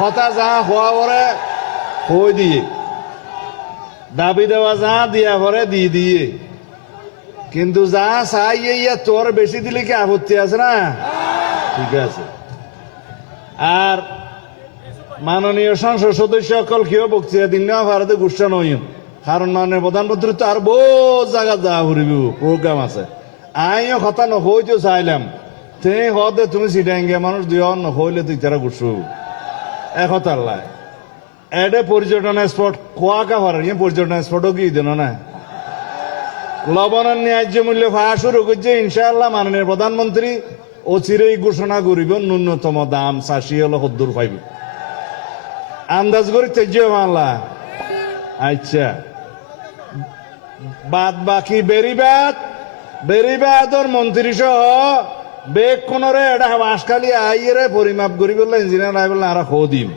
কথা যা হওয়া পরে হই দিয়ে, দাবি দেওয়া যা দিয়া পরে দিয়ে, কিন্তু যা চাই ইয়া তোর বেশি দিলে কি আপত্তি আছে না? ঠিক আছে। আর মাননীয় সংসদ সদস্য সকল কেউ বক্তৃতা দিন না ভারতে গুষ্ঠা নই, কারণ মাননীয় প্রধানমন্ত্রী তো আর বহু জায়গা যা ঘুরিব প্রোগ্রাম আছে। আইও কথা নহইতেও চাইলাম তে হদে তুমি সিডাঙ্গে মানুষ দুই নহইলে তুই তারা গুছু একথা আল্লাহ এডে পর্যটন স্পট কোয়াকা ভার পর্যটন স্পটও কি দেন না লবণের ন্যায্য মূল্য পাওয়া শুরু করছে ইনশাআল্লাহ মাননীয় প্রধানমন্ত্রী অচিরেই ঘোষণা করিব ন্যূনতম দাম ৮০ হলো ৭০ পাইব আন্দাজ করি তেজ মানলা। আচ্ছা বাদ বাকি বেরিবাদর মন্ত্রী সহ বেগ কোনরে এটা বাঁশখালী আইরে পরিমাপ করি বললে ইঞ্জিনিয়ার আই বললে আর দিম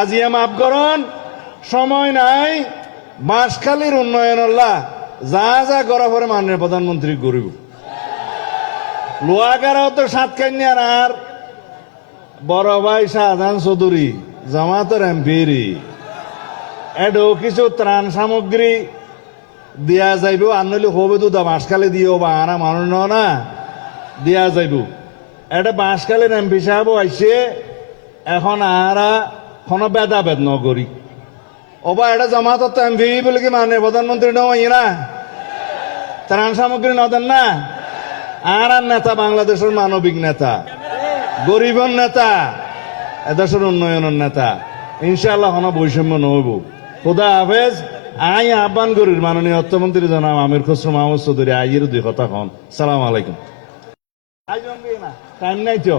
আজিয়া মাপ করন সময় নাই। বাঁশখালীর উন্নয়ন যা যা করা পরে মাননীয় প্রধানমন্ত্রী করিব। লোয়াগারাও তো সাতকান্যার আর বড় ভাই শাহজাহান চৌধুরী জামাতের এমপিরি এডও কিছু ত্রাণ সামগ্রী দিয়া যাইব আনলে হবে তো বাঁশখালী দিও বা আনা মানুষ না দিয়া যাইব। এটা বাঁশখালীর এমপি সাহেব আইসে এখন আরা কোনো ভেদাভেদ নকরি ওবা এটা জামাতত এমপি বলে কি মানে প্রধানমন্ত্রী নয় না ত্রাণ সামগ্রী নদেন না আর নেতা বাংলাদেশের মানবিক নেতা গরিবের নেতা এদেশের উন্নয়নের নেতা ইনশাআল্লাহ কোনো বৈষম্য নহব। খুদা হাফেজ। আই আহ্বান করির মাননীয় অর্থমন্ত্রী জনাব আমির খসরু মাহমুদ চৌধুরী আইয়ের দুই কথা কন। সালাম আলাইকুম। টাইম নাই তো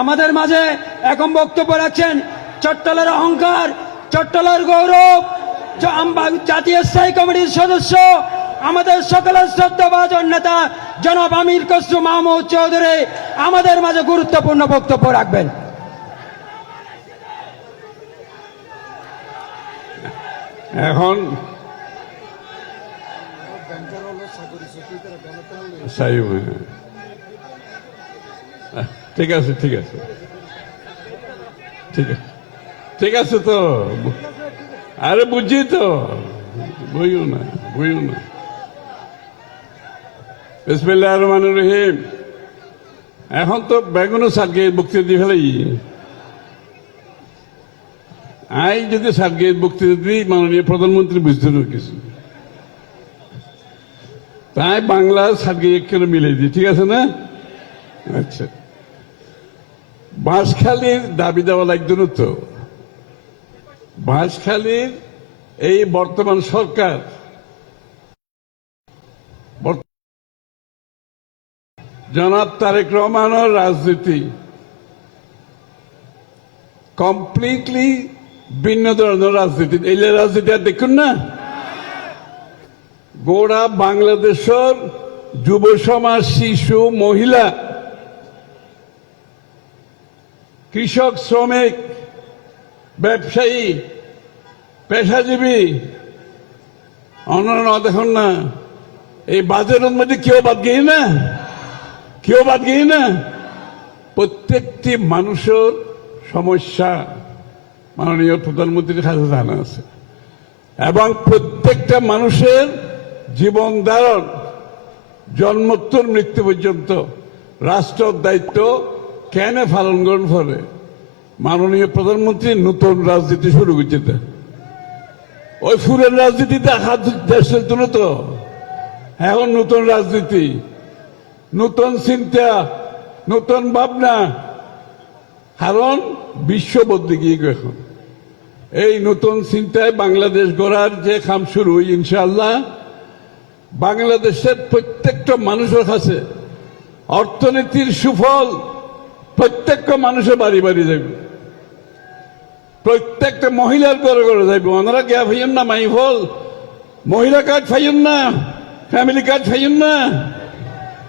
আমাদের মাঝে এখন বক্তব্য রাখছেন চট্টলের অহংকার, চট্টলের গৌরব, জাতীয় স্থায়ী কমিটির সদস্য, আমাদের সকলের শ্রদ্ধাভাজন নেতা জনাব আমির খসরু মাহমুদ চৌধুরী আমাদের মাঝে গুরুত্বপূর্ণ বক্তব্য রাখবেন। এখন ঠিক আছে ঠিক আছে ঠিক আছে ঠিক আছে তো আরে বুঝছি তো বইও না বিসমিল্লাহির রহমানির রহিম। এখন তো বেগুনও সারকে বক্তৃতা দিয়ে ফেলাই আই যদি সারকে বক্তৃতা দিই মাননীয় প্রধানমন্ত্রী বুঝতে কিছু তাই বাংলা সারকে একখানে মিলাই দিই ঠিক আছে না? আচ্ছা বাঁশখালীর দাবি দেওয়া লাগতো না তো বাঁশখালীর এই বর্তমান সরকার জনাব তারেক রহমানের রাজনীতি কমপ্লিটলি ভিন্ন ধরনের রাজনীতি। এই রাজনীতি আর দেখুন না গোড়া বাংলাদেশের যুব সমাজ, শিশু, মহিলা, কৃষক, শ্রমিক, ব্যবসায়ী, পেশাজীবী অন্যান্য দেখুন না এই বাজারের মধ্যে কেউ বাদ গিয়ে না প্রত্যেকটি মানুষের সমস্যা মাননীয় প্রধানমন্ত্রীর কাছে জানা আছে এবং প্রত্যেকটা মানুষের জীবন ধারণ জন্মোত্তর মৃত্যু পর্যন্ত রাষ্ট্রের দায়িত্ব কেন পালন করেন ফলে মাননীয় প্রধানমন্ত্রী নতুন রাজনীতি শুরু করছে। ওই ফুলের রাজনীতিতে হাত দেশ চলত না তো এখন নতুন রাজনীতি, নতুন চিন্তা, নতুন ভাবনা, কারণ বিশ্ব বদলে গিয়ে এখন এই নতুন চিন্তায় বাংলাদেশ গড়ার যে কাম শুরু ইনশাআল্লাহ বাংলাদেশের প্রত্যেকটা মানুষের কাছে অর্থনীতির সুফল প্রত্যেকটা মানুষের বাড়ি যাবে, প্রত্যেকটা মহিলার ঘরে যাইব। ওনারা গিয়া ফাইন না মাইফল মহিলা কার্ড ফাইন না, ফ্যামিলি কার্ড ফাইন না,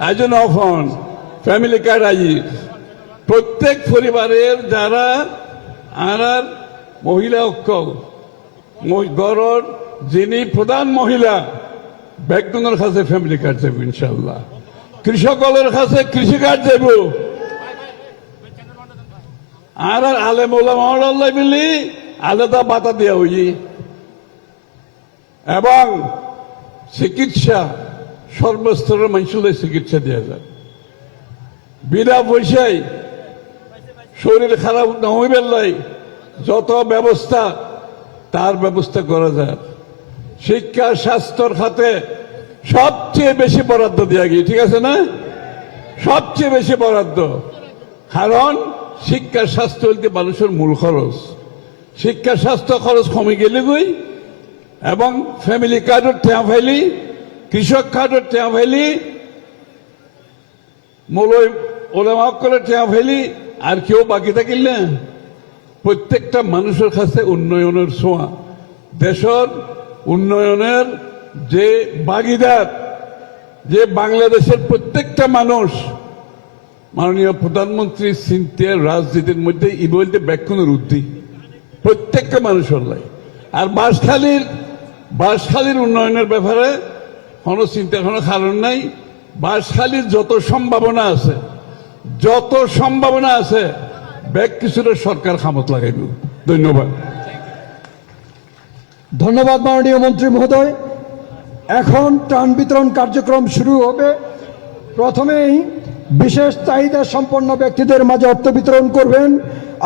আয়োজন অফন ফ্যামিলি কার্ড আই প্রত্যেক পরিবারের যারা আর মহিলা গড়র যিনি প্রধান মহিলা ব্যাকগ্রাউন্ডের কাছে ফ্যামিলি কার্ড যাবে ইনশাল্লাহ। কৃষকদের কাছে কৃষি কার্ড দেব আর আলেম ওলামা মিলি আলাদা বাতা দেওয়া হই এবং চিকিৎসা সর্বস্তরের মানুষদের চিকিৎসা দেওয়া যায় বিনা পয়সায় শরীর খারাপ না হইবার লাই যত ব্যবস্থা তার ব্যবস্থা করা যায় শিক্ষা স্বাস্থ্যর খাতে সবচেয়ে বেশি বরাদ্দ দেওয়া গিয়ে ঠিক আছে না সবচেয়ে বেশি বরাদ্দ কারণ শিক্ষা স্বাস্থ্য হইতে মানুষের মূল খরচ শিক্ষা স্বাস্থ্য খরচ কমে গেলে গই এবং ফ্যামিলি কার্ডের টেয়া ফাইলি কৃষক কার্ডের টেয়া ফাইলি মৌলই ওলামা করে টেয়া ফাইলি আর কেউ বাকি থাকিল না প্রত্যেকটা মানুষের কাছে উন্নয়নের ছোঁয়া দেশের উন্নয়নের যে ভাগিদার যে বাংলাদেশের প্রত্যেকটা মানুষ মাননীয় প্রধানমন্ত্রী চিন্তার রাজনীতির মধ্যে ই বলতে ব্যাখ্যানের উদ্ধি প্রত্যেকটা মানুষের লাই আর বাঁশখালীর উন্নয়নের ব্যাপারে কোনো চিন্তার কোনো কারণ নাই বাঁশখালীর যত সম্ভাবনা আছে ব্যাগ কিছুটা সরকার খামত লাগাইব ধন্যবাদ ধন্যবাদ মাননীয় মন্ত্রী মহোদয়। এখন ত্রাণ বিতরণ কার্যক্রম শুরু হবে। প্রথমেই বিশেষ চাহিদা সম্পন্ন ব্যক্তিদের মাঝে অর্থ বিতরণ করবেন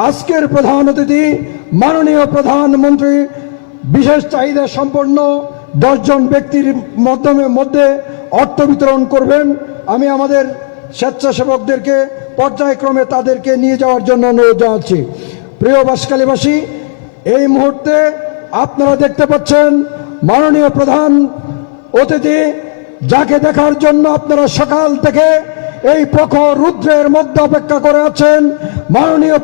আজকের প্রধান অতিথি মাননীয় প্রধানমন্ত্রী। বিশেষ চাহিদা সম্পন্ন 10 জন ব্যক্তির মধ্যে অর্থ বিতরণ করবেন। আমি আমাদের স্বেচ্ছাসেবকদেরকে পর্যায়ক্রমে তাদেরকে নিয়ে যাওয়ার জন্য অনুরোধ জানাচ্ছি। প্রিয় বাঁশখালীবাসী, এই মুহূর্তে আপনারা দেখতে পাচ্ছেন মাননীয় প্রধান অতিথি যাকে দেখার জন্য আপনারা সকাল থেকে এই প্রখর রুদ্রের মধ্যে অপেক্ষা করে আছেন মাননীয়